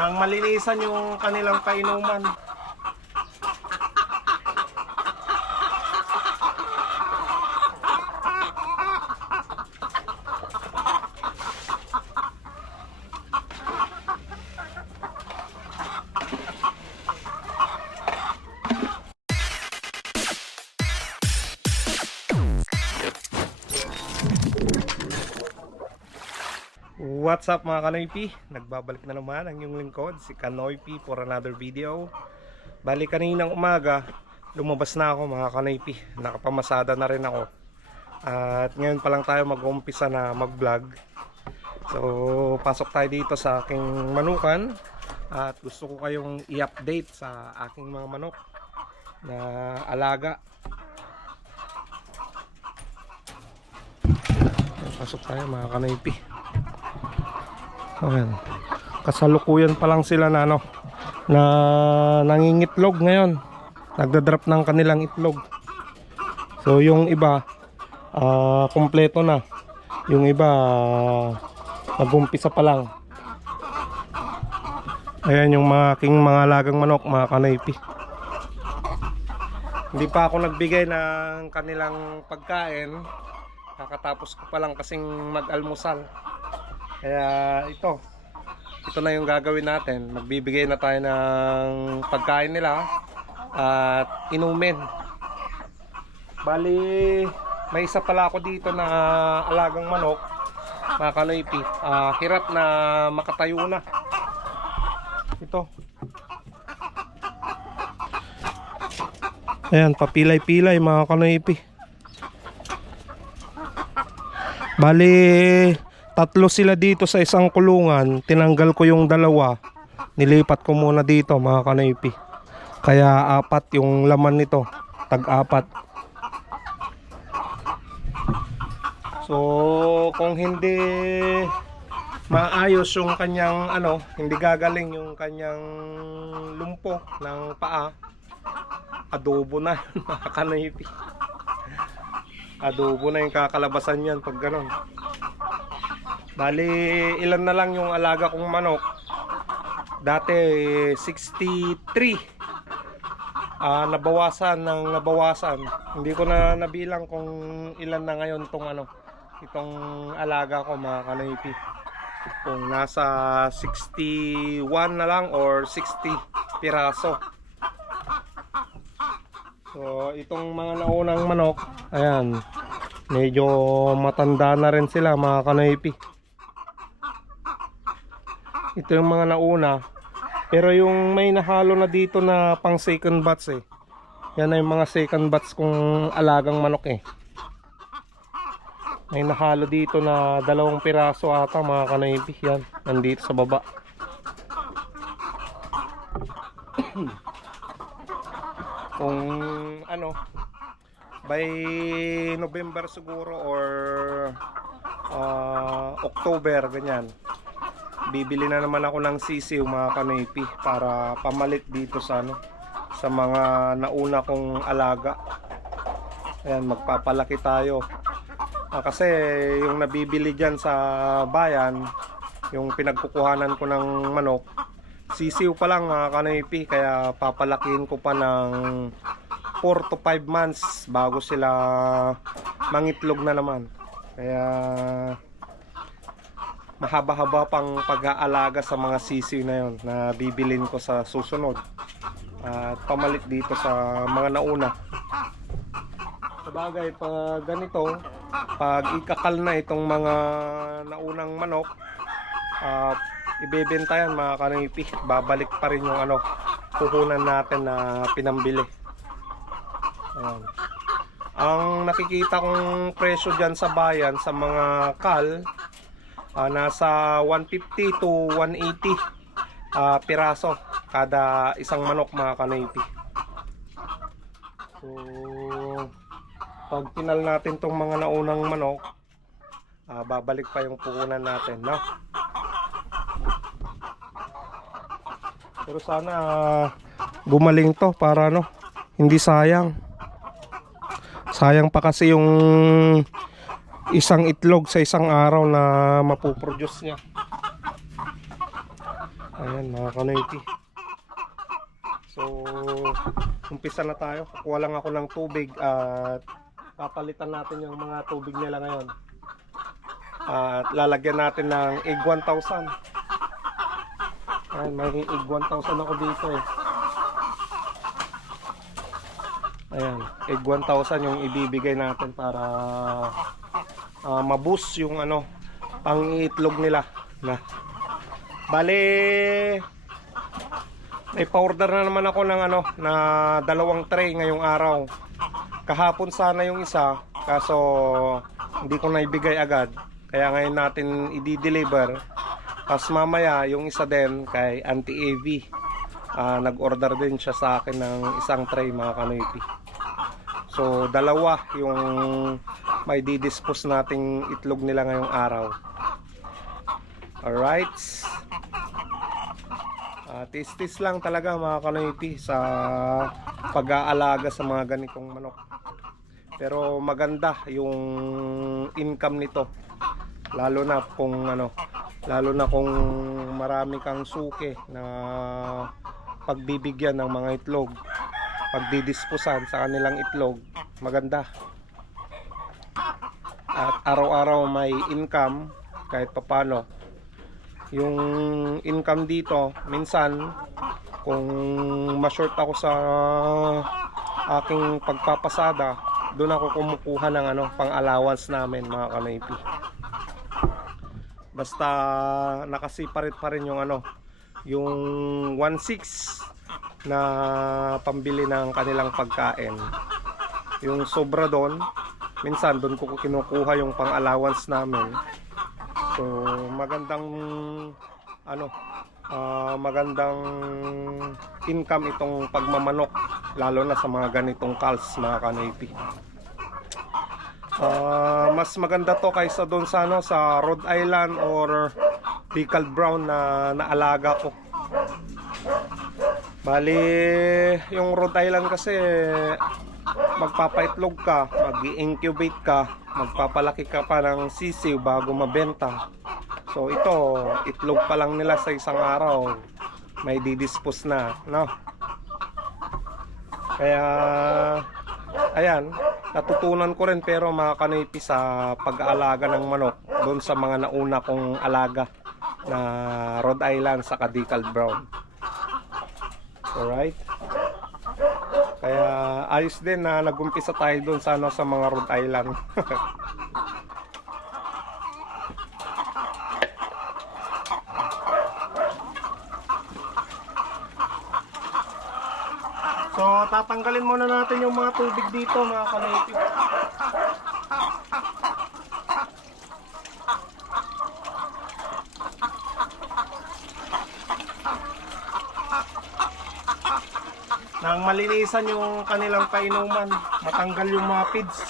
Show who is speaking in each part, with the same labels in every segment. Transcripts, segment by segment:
Speaker 1: nang malinisan yung kanilang kainuman. What's up mga Kanoypi? Nagbabalik na naman ang yung lingkod, si Kanoypi for another video. Bali kaninang umaga, lumabas na ako mga Kanoypi. Nakapamasada na rin ako. At ngayon pa lang tayo mag-umpisa na mag-vlog. So, pasok tayo dito sa aking manukan. At gusto ko kayong i-update sa aking mga manok na alaga. Pasok tayo mga Kanoypi. Ayan. Kasalukuyan pa lang sila na ano na nangingitlog ngayon. Nagda-drop ng kanilang itlog. So yung iba ah kumpleto na. Yung iba mag-umpisa pa lang. Ayan yung mga aking mga lagang manok, mga kanaypi. Hindi pa ako nagbigay ng kanilang pagkain. Kakatapos ko pa lang kasing mag-almusal. Kaya ito, ito na yung gagawin natin. Magbibigay na tayo ng pagkain nila at inumin. Bali, may isa pala ako dito na alagang manok, mga kanoypi. Ah, hirap na makatayo na. Ito. Ayan, papilay-pilay mga kanoypi. Bali, tatlo sila dito sa isang kulungan. Tinanggal ko yung dalawa. Nilipat ko muna dito mga kanaypi. Kaya apat yung laman nito. Tag-apat. So, kung hindi maayos yung kanyang ano, hindi gagaling yung kanyang lumpo ng paa, adobo na mga kanaypi. Adobo na yung kakalabasan yan pag ganon. Bali, ilan na lang yung alaga kong manok. Dati 63. Ah, nabawasan ng nabawasan. Hindi ko na nabilang kung ilan na ngayon tong ano, itong alaga ko mga kanoypi. Kung nasa 61 na lang or 60 piraso. So, itong mga naunang manok, ayan, medyo matanda na rin sila mga kanoypi. Ito yung mga nauna. Pero yung may nahalo na dito na pang second batch eh. Yan yung mga second batch kong alagang manok eh. May nahalo dito na dalawang piraso ata mga kanoypi. Yan, nandito sa baba. Kung ano, by November siguro or uh, October ganyan bibili na naman ako ng sisiw mga kanoypi para pamalit dito sa ano sa mga nauna kong alaga. Ayan magpapalaki tayo. Ah, kasi yung nabibili dyan sa bayan yung pinagkukuhanan ko ng manok sisiw pa lang mga kanoypi kaya papalakihin ko pa ng 4 to 5 months bago sila mangitlog na naman. Kaya mahaba-haba pang pag-aalaga sa mga sisiw na yon na bibilin ko sa susunod. At pamalit dito sa mga nauna. Sabagay pag ganito pag ikakal na itong mga naunang manok uh, ibebenta yan mga kanipi babalik pa rin yung ano puhunan natin na pinambili. Ayan. ang nakikita kong presyo dyan sa bayan sa mga kal Ah, nasa 150 to 180 ah, piraso kada isang manok mga kanoypi. So, pag tinal natin tong mga naunang manok, ah, babalik pa yung puhunan natin, no? Pero sana ah, gumaling to para no, hindi sayang. Sayang pa kasi yung isang itlog sa isang araw na mapuproduce niya. Ayan mga kanoypi. So, umpisa na tayo. Kukuha lang ako ng tubig at papalitan natin yung mga tubig nila ngayon. At lalagyan natin ng egg 1,000. Ayan, may egg 1,000 ako dito eh. Ayan, egg 1,000 yung ibibigay natin para ah, maboost yung ano, pang itlog nila. Na. Bale, may pa-order na naman ako ng ano, na dalawang tray ngayong araw. Kahapon sana yung isa, kaso hindi ko na ibigay agad. Kaya ngayon natin i-deliver. Tapos mamaya yung isa din kay Auntie Evie. Ah, nag-order din siya sa akin ng isang tray mga kanoypi. So dalawa yung may didispose nating itlog nila ngayong araw. Alright. Uh, tis-tis lang talaga mga kanoypi sa pag-aalaga sa mga ganitong manok. Pero maganda yung income nito. Lalo na kung ano, lalo na kung marami kang suke na pagbibigyan ng mga itlog. Pagdidisposan sa kanilang itlog, maganda. At araw-araw may income kahit papano. Yung income dito minsan kung ma-short ako sa aking pagpapasada doon ako kumukuha ng ano pang allowance namin mga kanaypi basta nakasiparit pa rin yung ano yung 1.6 na pambili ng kanilang pagkain. Yung sobra doon minsan doon ko kinukuha yung pang allowance namin So magandang ano ah, magandang income itong pagmamanok lalo na sa mga ganitong calls mga kanoypi. Ah, mas maganda to kaysa doon sa ano sa Rhode Island or pickled brown na naalaga ko. Bali, yung Rhode Island kasi magpapaitlog ka, mag-incubate ka, magpapalaki ka pa ng sisiw bago mabenta. So ito, itlog pa lang nila sa isang araw, may didispose na, no? Kaya, ayan, natutunan ko rin pero mga kanipi sa pag-aalaga ng manok doon sa mga nauna kong alaga na Rhode Island sa Decal Brown. Alright? Kaya ayos din na nagumpisa tayo doon sa ano sa mga Rhode Island. so tatanggalin muna natin yung mga tubig dito mga kanaiti. Nang malinisan yung kanilang painuman, matanggal yung mga feeds.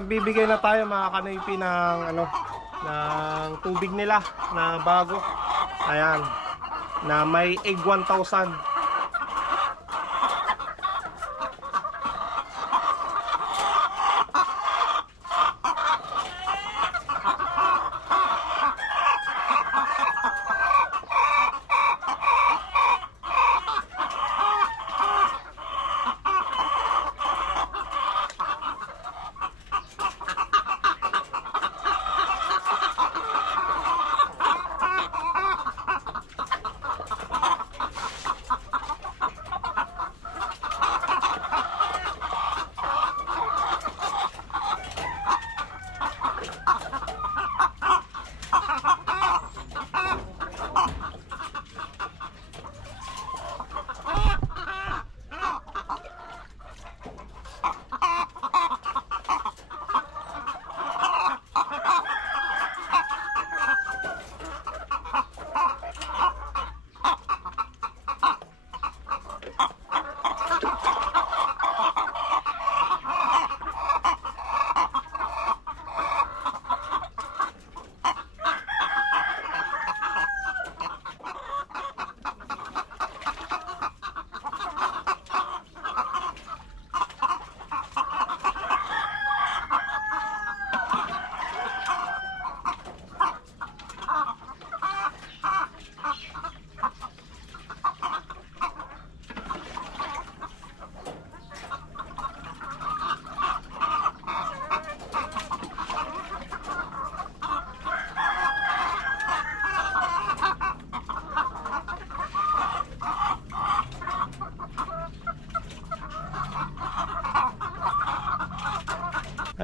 Speaker 1: Bali, magbibigay na tayo mga kanipi ng ano, ng tubig nila na bago. Ayan. Na may egg 1,000.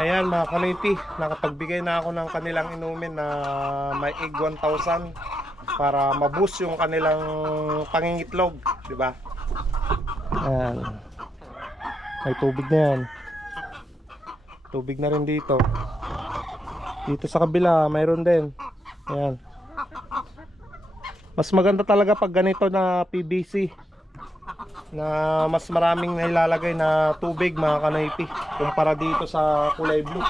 Speaker 1: Ayan mga kanipi, nakapagbigay na ako ng kanilang inumin na may egg 1,000 para maboost yung kanilang pangingitlog, di ba? Ayan. May tubig na yan. Tubig na rin dito. Dito sa kabila, mayroon din. Ayan. Mas maganda talaga pag ganito na PVC na mas maraming nailalagay na tubig mga kanaypi kumpara dito sa kulay blue.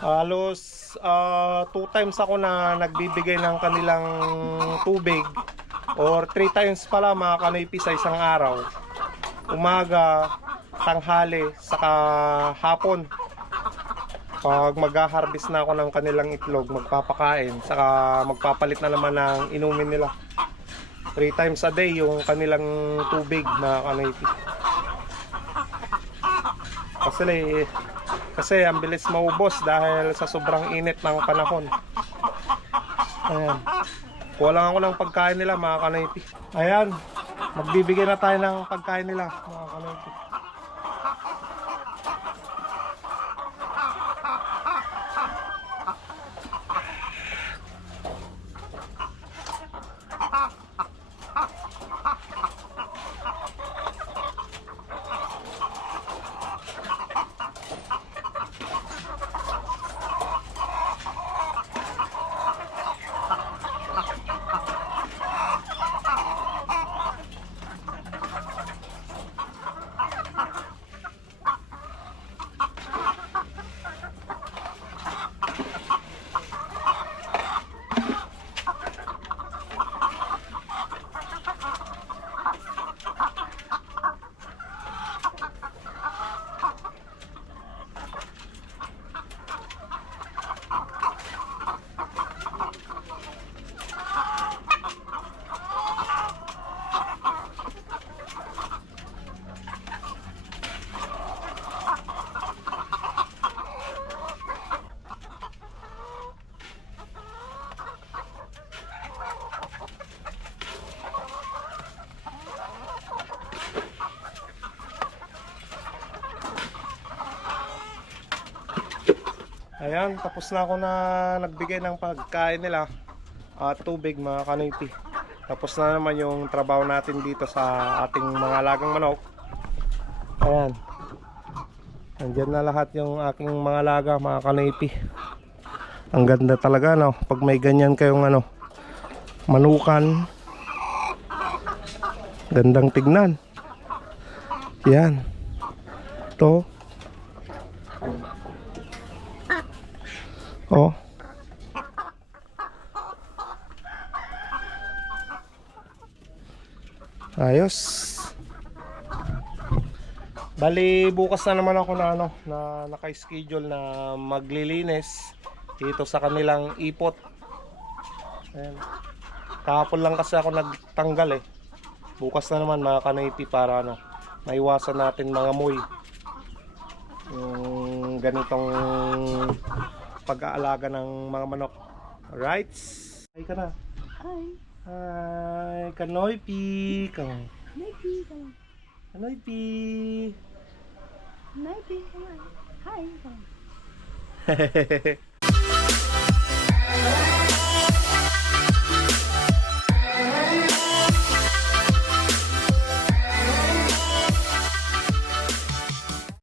Speaker 1: Halos ah, two times ako na nagbibigay ng kanilang tubig or three times pala mga kanaypi sa isang araw. Umaga, tanghali, saka hapon. Pag mag-harvest na ako ng kanilang itlog, magpapakain, saka magpapalit na naman ng inumin nila. Three times a day yung kanilang tubig na kanayti. Kasi, kasi ang bilis maubos dahil sa sobrang init ng panahon. Ayan. Kuha lang ako ng pagkain nila mga kanayti. Ayan. Magbibigay na tayo ng pagkain nila mga kanayti. Ayan, tapos na ako na nagbigay ng pagkain nila at tubig mga kanipi. Tapos na naman yung trabaho natin dito sa ating mga lagang manok. Ayan. Andyan na lahat yung aking mga laga mga kanipi. Ang ganda talaga no, pag may ganyan kayong ano, manukan. Gandang tignan. Yan. dito. Oh. Ayos. Bali, bukas na naman ako na ano, na naka-schedule na maglilinis dito sa kanilang ipot. Ayan. Kahapon lang kasi ako nagtanggal eh. Bukas na naman mga kanaypi para ano, maiwasan natin mga moy. Yung ganitong pag-aalaga ng mga manok. Alright? Ay ka na.
Speaker 2: Hi.
Speaker 1: Hi, kanoypi. Kang.
Speaker 2: Maybe. Come on.
Speaker 1: Kanoypi.
Speaker 2: Maybe. Come on. Hi. On.